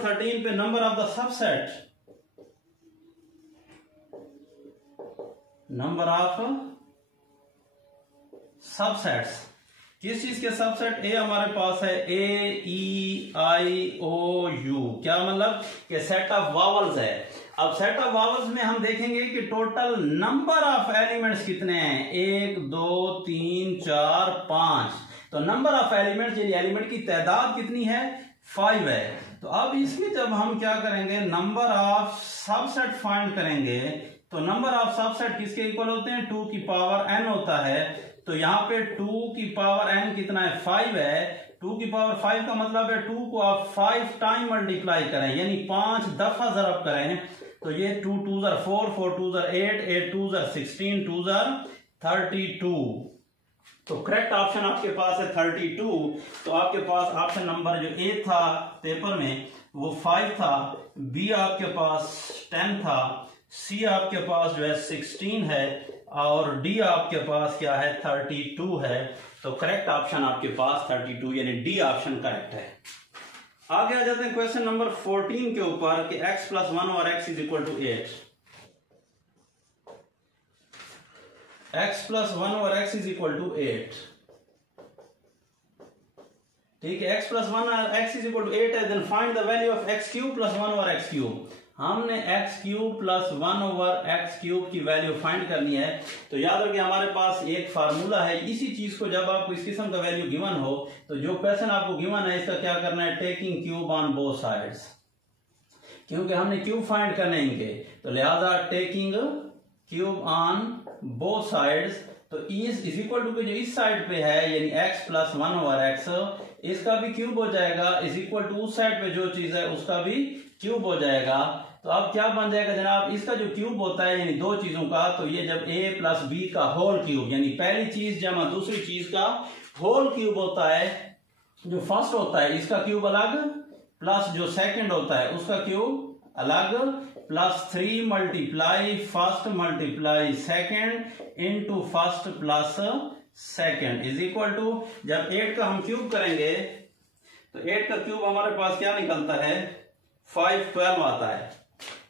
Number 13 पे number of the subset, number of subsets, किस चीज के सबसेट? ए हमारे पास है AEIOU, क्या मतलब कि सेट ऑफ वावल्स है। अब सेट ऑफ वावल्स में हम देखेंगे कि टोटल नंबर ऑफ एलिमेंट्स कितने हैं, 1 2 3 4 5। तो नंबर ऑफ एलिमेंट्स यानी एलिमेंट की तादाद कितनी है, 5 है। तो अब इसमें जब हम क्या करेंगे, नंबर ऑफ सबसेट फाइंड करेंगे, तो नंबर ऑफ सबसेट किसके इक्वल होते हैं, 2 की पावर n होता है। तो यहाँ पे 2 की पावर n कितना है, 5 है। 2 की पावर 5 का मतलब है 2 को आप 5 टाइम मल्टीप्लाई करें, यानी 5 दफा ज़रब करें। तो ये 2 2 4, 4 2 8, 8 2 16, 2 32। तो करेक्ट ऑप्शन आपके पास है 32। तो आपके पास ऑप्शन नंबर जो ए था पेपर में वो 5 था, बी आपके पास 10 था, सी आपके पास जो है 16 है, और डी आपके पास क्या है, 32 है। तो करेक्ट ऑप्शन आपके पास 32 यानी डी ऑप्शन करेक्ट है। आगे आ जाते हैं क्वेश्चन नंबर 14 के ऊपर कि x + 1 और x = 8। x + 1 और x = 8, ठीक है। x + 1 और x = 8 है, then find the value of x³ + 1 और x³। हमने x³ + 1 और x³ की वैल्यू फाइंड करनी है। तो याद रखिए हमारे पास एक फार्मूला है, इसी चीज को जब आपको इस किस्म का वैल्यू गिवन हो, तो जो क्वेश्चन आपको गिवन है इसका क्या करना है, taking cube on both sides, क्योंकि हमने क्यूब फाइंड करने इनके, तो लिहाजा taking cube on both sides. तो इज इक्वल टू के जो इस साइड पे है यानी x + 1 और x, इसका भी क्यूब हो जाएगा, इज इक्वल टू उस साइड पे जो चीज है उसका भी क्यूब हो जाएगा। तो अब क्या बन जाएगा जनाब, इसका जो क्यूब होता है यानी दो चीजों का, तो ये जब a + b का होल क्यूब यानी पहली चीज जमा दूसरी चीज का होल क्यूब होता है, जो फर्स्ट होता है इसका क्यूब अलग, प्लस जो सेकंड होता है उसका क्यूब अलग, +3 multiply first multiply second into first plus second is equal to, जब 8 का हम क्यूब करेंगे तो 8 का क्यूब हमारे पास क्या निकलता है, 512 आता है।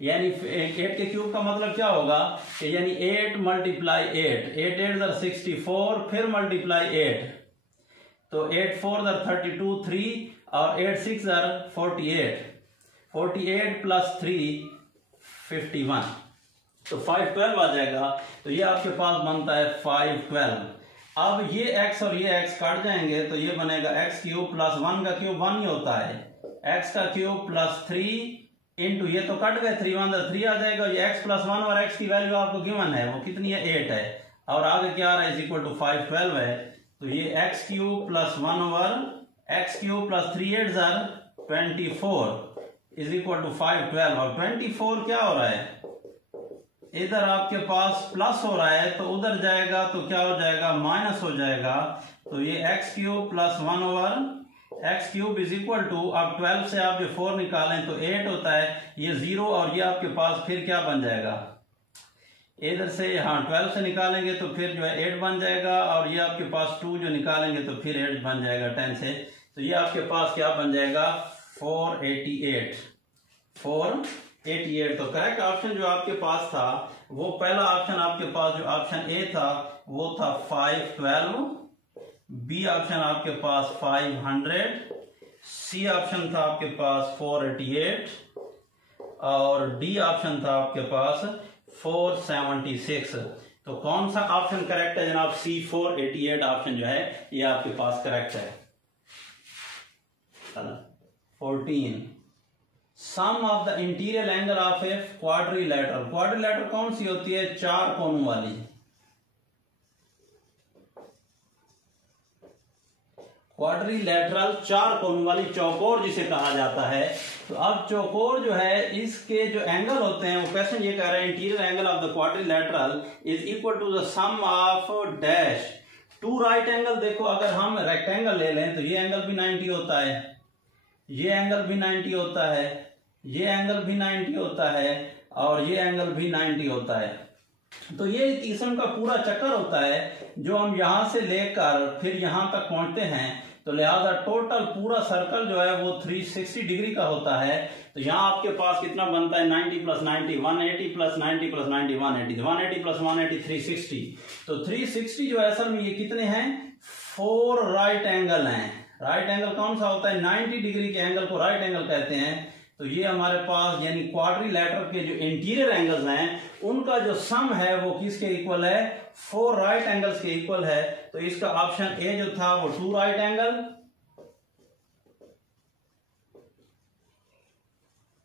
यानी 8 के क्यूब का मतलब क्या होगा कि यानी 8 मल्टीप्लाई 8, 8 8 64, फिर मल्टीप्लाई 8, तो 8 4 32 3, और 8 6 48, 48 + 3 51, तो 512 आ जाएगा। तो ये आपके पास बनता है 512। अब ये x और ये x काट जाएंगे, तो ये बनेगा x³ + 1 का क्यूब 1 ही होता है, x का क्यूब +3 इंटू ये तो कट गए, 3 1 3 आ जाएगा। ये x + 1 और x की वैल्यू आपको गिवन है वो कितनी है, 8 है, और आगे क्या आ रहा है, इज इक्वल टू 512 है। तो ये x³ + 1 और x³ + 3 8 24 इज इक्वल टू 512। और 24 क्या हो रहा है, इधर आपके पास प्लस हो रहा है, तो उधर जाएगा तो क्या हो जाएगा, माइनस हो जाएगा। तो ये x³ + 1 और x³ इज इक्वल टू, अब 12 से आप जो 4 निकालें तो 8 होता है, ये 0 और ये आपके पास फिर क्या बन जाएगा, इधर से हाँ 12 से निकालेंगे तो फिर जो है 8 बन जाएगा, और ये आपके पास 2 जो निकालेंगे तो फिर 8 बन जाएगा 10 से। तो ये आपके पास क्या बन जाएगा, 488। तो करेक्ट ऑप्शन जो आपके पास था वो पहला ऑप्शन आपके पास जो ऑप्शन ए था वो था 512, बी ऑप्शन आपके पास 500, सी ऑप्शन था आपके पास 488, और डी ऑप्शन था आपके पास 476। तो कौन सा ऑप्शन करेक्ट है जनाब, सी 488 ऑप्शन जो है ये आपके पास करेक्ट है। 14 sum of the interior angle of a quadrilateral. Quadrilateral कौन सी होती है, चार कोनों वाली। क्वाड्रिलेटरल चार कोनों वाली, चौकोर जिसे कहा जाता है। तो अब चौकोर जो है इसके जो एंगल होते हैं वो क्वेश्चन ये कह रहे हैं, interior angle of the quadrilateral is equal to the sum of dash two right angle. देखो अगर हम रेक्टेंगल ले लें तो ये एंगल भी 90 होता है, ये एंगल भी 90 होता है, ये एंगल भी 90 होता है, और ये एंगल भी 90 होता है। तो ये किस्म का पूरा चक्कर होता है जो हम यहां से लेकर फिर यहां तक पहुंचते हैं। तो तो लिहाजा टोटल पूरा सर्कल जो है वो 360 डिग्री का होता है। तो यहाँ आपके पास कितना बनता है 90 प्लस 90 180 प्लस 90 प्लस 90 180 180 प्लस 180 360। तो 360 जो है असल में ये कितने हैं 4 राइट एंगल हैं। राइट एंगल कौन सा होता है 90 डिग्री के एंगल को राइट एंगल कहते हैं। तो ये हमारे पास यानी क्वाड्रिलैटरल के जो इंटीरियर एंगल्स हैं उनका जो सम है वो किसके इक्वल है 4 राइट एंगल्स के इक्वल है। तो इसका ऑप्शन ए जो था वो 2 right angle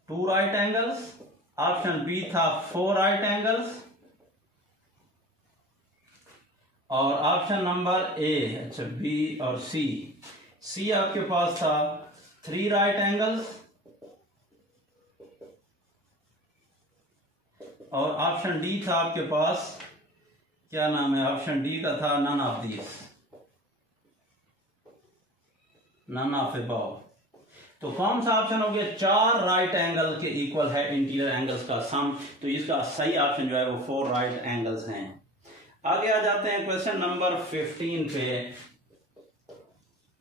2 right angles, option B था 4 राइट एंगल्स और ऑप्शन नंबर ए अच्छा बी और सी आपके पास था 3 राइट एंगल्स और ऑप्शन डी था आपके पास क्या नाम है ऑप्शन डी का था none of these, none of above. तो कौन सा ऑप्शन हो गया 4 राइट एंगल के इक्वल है इंटीरियर एंगल्स का सम। तो इसका सही ऑप्शन जो है वो 4 राइट एंगल्स हैं। आगे आ जाते हैं क्वेश्चन नंबर 15 पे।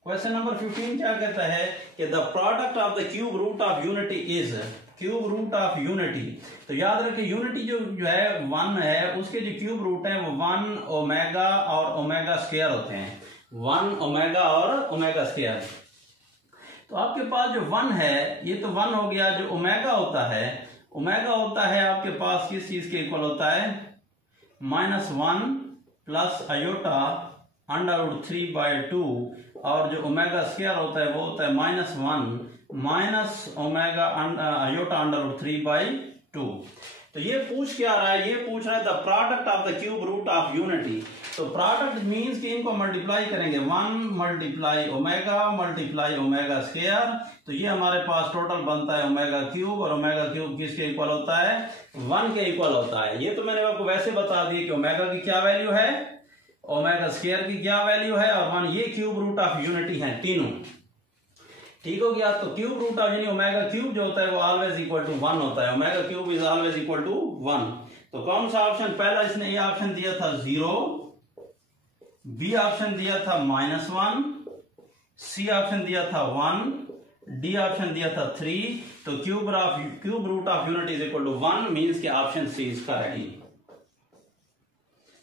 क्वेश्चन नंबर 15 क्या कहता है कि the product of the cube root of unity is cube root of unity. तो याद रखिए यूनिटी जो है 1 है उसके जो क्यूब रूट है वो 1 ओमेगा और ओमेगा स्क्वायर होते हैं 1 ओमेगा और ओमेगा स्क्वायर। तो आपके पास जो 1 है ये तो 1 हो गया। जो ओमेगा होता है आपके पास किस चीज के इक्वल होता है -1 प्लस अयोटा √3/2 और जो ओमेगा स्क्वायर होता है वो होता है -1 माइनस ओमेगा अयोटा √3/2। तो ये पूछ क्या रहा है ये पूछ रहा है the product of the cube root of unity. तो प्रोडक्ट मींस कि इनको मल्टीप्लाई करेंगे 1 मल्टीप्लाई ओमेगा स्क्वायर। तो ये हमारे पास टोटल बनता है ओमेगा क्यूब और ओमेगा क्यूब किसके इक्वल होता है 1 के इक्वल होता है। ये तो मैंने आपको वैसे बता दिया कि ओमेगा की क्या वैल्यू है ओमेगा स्क्वायर की क्या वैल्यू है और 1 ये क्यूब रूट ऑफ यूनिटी है तीनों। ठीक हो गया। तो क्यूब रूट ऑफ यानी ओमेगा क्यूब जो होता है वो ऑलवेज इक्वल टू 1 होता है। Omega cube is always equal to 1। तो कौन सा ऑप्शन पहला इसने ये ऑप्शन दिया था 0, बी ऑप्शन दिया था -1, सी ऑप्शन दिया था 1, डी ऑप्शन दिया था 3। तो cube root of unity is equal to 1 means के ऑप्शन सी इज करेक्ट।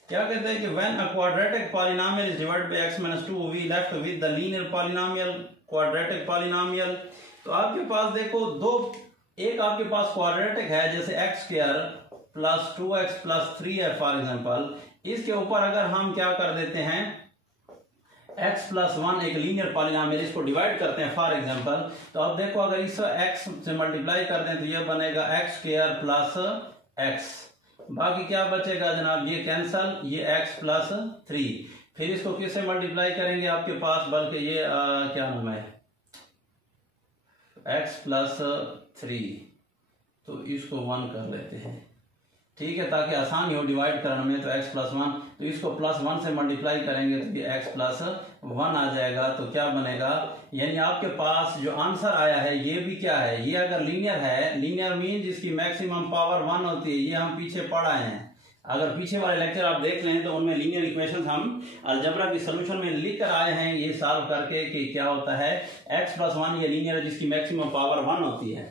क्या कहते हैं कि when a quadratic polynomial is divided by x-2 we left with the linear polynomial quadratic polynomial. तो आपके पास देखो एक आपके पास क्वाड्रेटिक है जैसे x² प्लस 2x प्लस 3 है फॉर एग्जांपल। इसके ऊपर अगर हम क्या कर देते हैं x प्लस 1 एक लीनियर पॉलिनोमियल इसको डिवाइड करते हैं फॉर एग्जांपल। तो अब देखो अगर इस x से मल्टीप्लाई कर दें तो ये बनेगा x² प्लस x। बाकी क्या बचेगा जनाब ये कैंसल ये x प्लस 3। फिर इसको किससे मल्टीप्लाई करेंगे आपके पास बल्कि ये क्या नाम है x प्लस 3। तो इसको 1 कर लेते हैं ठीक है ताकि आसानी हो डिवाइड करने में। तो x प्लस 1 तो इसको +1 से मल्टीप्लाई करेंगे तो ये x प्लस 1 आ जाएगा। तो क्या बनेगा यानी आपके पास जो आंसर आया है ये भी क्या है ये अगर लीनियर है लीनियर मीन जिसकी मैक्सिमम पावर 1 होती है ये हम पीछे पढ़ आए हैं। अगर पीछे वाले लेक्चर आप देख लें तो उनमें लीनियर इक्वेशंस हम अलजेब्रा की सोल्यूशन में लिख कर आए हैं ये सॉल्व करके कि क्या होता है x प्लस 1 ये लीनियर है जिसकी मैक्सिमम पावर 1 होती है।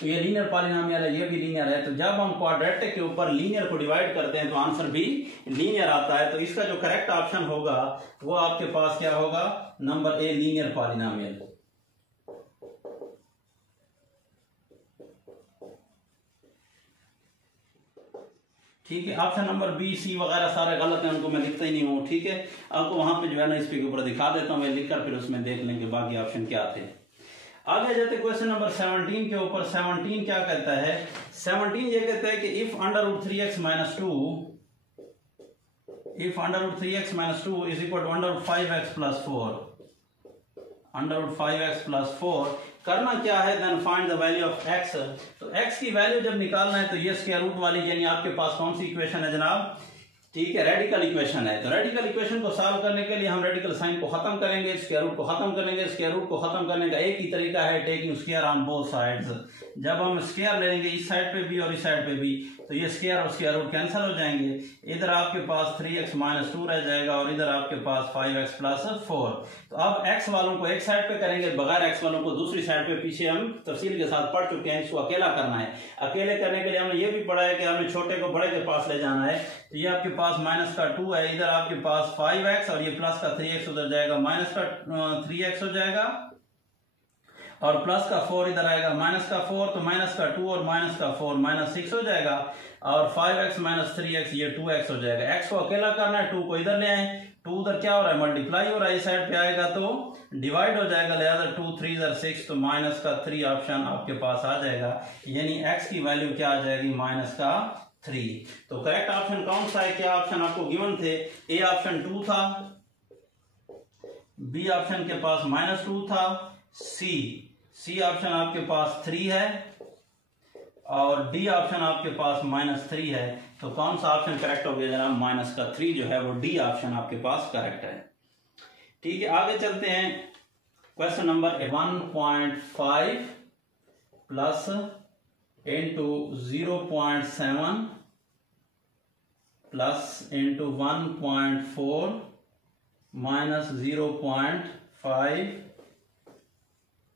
तो ये लीनियर पॉलिनोमियल है ये भी लीनियर है। तो जब हम क्वाड्रेटिक के ऊपर लीनियर को डिवाइड करते हैं तो आंसर भी लीनियर आता है। तो इसका जो करेक्ट ऑप्शन होगा वो आपके पास क्या होगा नंबर ए लीनियर पॉलिनोमियल। ठीक है। ऑप्शन नंबर बी सी वगैरह सारे गलत हैं उनको मैं लिखता ही नहीं हूँ। ठीक है आपको वहां पे जो है ना इस पे ऊपर दिखा देता हूँ मैं लिखकर फिर उसमें देख लेंगे बाकी ऑप्शन क्या थे। आगे जाते क्वेश्चन नंबर 17 के ऊपर। 17 क्या कहता है 17 ये कहता है कि if √3x - 2 if √3x - 2 is equal to √5x + 4 √5x + 4 करना क्या है then find the value of x। तो x की वैल्यू जब निकालना है तो ये स्क्वायर रूट वाली यानी आपके पास कौन सी इक्वेशन है जनाब ठीक है रेडिकल इक्वेशन है। तो रेडिकल इक्वेशन को सॉल्व करने के लिए हम रेडिकल साइन को खत्म करेंगे स्क्वायर रूट को खत्म करेंगे। स्क्वायर रूट को खत्म करने का एक ही तरीका है taking square on both sides. जब हम स्क्वायर लेंगे इस साइड पे भी और इस साइड पे भी, तो ये स्क्वायर और स्क्वायर रूट कैंसिल हो जाएंगे। इधर आपके पास 3x माइनस 2 रह जाएगा और इधर आपके पास 5x प्लस 4। तो अब x वालों को एक साइड पे करेंगे, बगैर x वालों को दूसरी साइड पे। पीछे हम तफसील के साथ पढ़ चुके हैं, इसको अकेला करना है। अकेले करने के लिए हमने ये भी पढ़ा है कि हमें छोटे को बड़े के पास ले जाना है। तो ये आपके पास माइनस का 2 है, इधर आपके पास 5x और ये प्लस का 3x उधर जाएगा, माइनस का 3x हो जाएगा और प्लस का 4 इधर आएगा, माइनस का 4 तो माइनस का 2 और माइनस का 4 माइनस 6 हो जाएगा और 5x माइनस 3x ये 2x हो जाएगा। x को अकेला करना है, 2 को इधर ले आए, 2 उधर क्या हो रहा है मल्टीप्लाई हो रहा है, इस साइड पे आएगा तो डिवाइड हो जाएगा, लिहाजा 2 3 इधर 6 तो माइनस का 3 ऑप्शन आपके पास आ जाएगा, यानी x की वैल्यू क्या आ जाएगी माइनस का 3। तो करेक्ट ऑप्शन कौन सा है, क्या ऑप्शन आपको गिवन थे? ए ऑप्शन 2 था, बी ऑप्शन के पास माइनस 2 था, सी ऑप्शन आपके पास 3 है और डी ऑप्शन आपके पास माइनस 3 है। तो कौन सा ऑप्शन करेक्ट हो गया जनाब? माइनस का 3 जो है वो डी ऑप्शन आपके पास करेक्ट है। ठीक है, आगे चलते हैं। Question number 1.5 plus into 0.7 plus into 1.4 minus 0.5,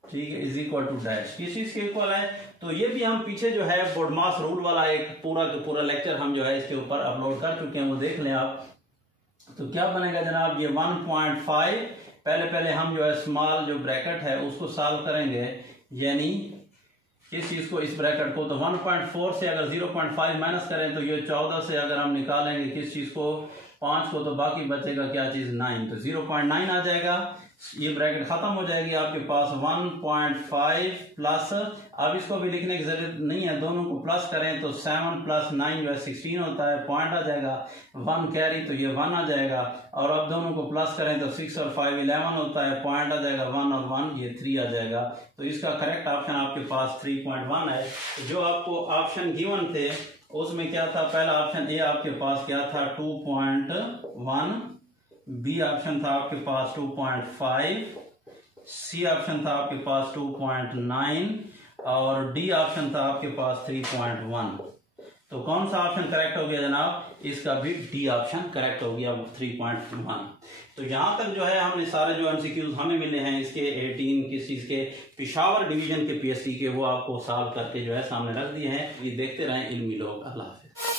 ठीक है, इज इक्वल टू डैश। किस चीज के इक्वल है? तो ये भी हम पीछे जो है बोर्डमास रूल वाला एक पूरा का पूरा लेक्चर हम जो है इसके ऊपर अपलोड कर चुके हैं, वो देख लें आप। तो क्या बनेगा जनाब, ये 1.5 पहले हम जो है स्मॉल जो ब्रैकेट है उसको सॉल्व करेंगे, यानी किस चीज को, इस ब्रैकेट को। तो 1.4 से अगर 0.5 माइनस करें तो ये 14 से अगर हम निकालेंगे किस चीज को, 5 को, तो बाकी बचेगा क्या चीज, 9। तो 0.9 आ जाएगा, ये ब्रैकेट खत्म हो जाएगी आपके पास। 1.5 प्लस, अब इसको भी लिखने की जरूरत नहीं है, दोनों को प्लस करें तो 7 प्लस 9 जो है 16 होता है, पॉइंट आ जाएगा, 1 कैरी तो ये 1 आ जाएगा, और अब दोनों को प्लस करें तो 6 और 5 11 होता है, पॉइंट आ जाएगा, 1 और 1 ये 3 आ जाएगा। तो इसका करेक्ट ऑप्शन आपके पास 3.1 है। तो जो आपको ऑप्शन गिवन थे उसमें क्या था, पहला ऑप्शन ए आपके पास क्या था 2.1, बी ऑप्शन था आपके पास 2.5, सी ऑप्शन था आपके पास 2.9 और डी ऑप्शन था आपके पास 3.1। तो कौन सा ऑप्शन करेक्ट हो गया जनाब? इसका भी डी ऑप्शन करेक्ट हो गया 3.1। तो यहां तक जो है हमने सारे जो एमसीक्यूज हमें मिले हैं इसके 18 किस चीज के, पिशावर डिवीजन के पीएससी के, वो आपको सॉल्व करके जो है सामने रख दिए हैं। ये देखते रहें इल्मी लोग। अल्लाह हाफिज।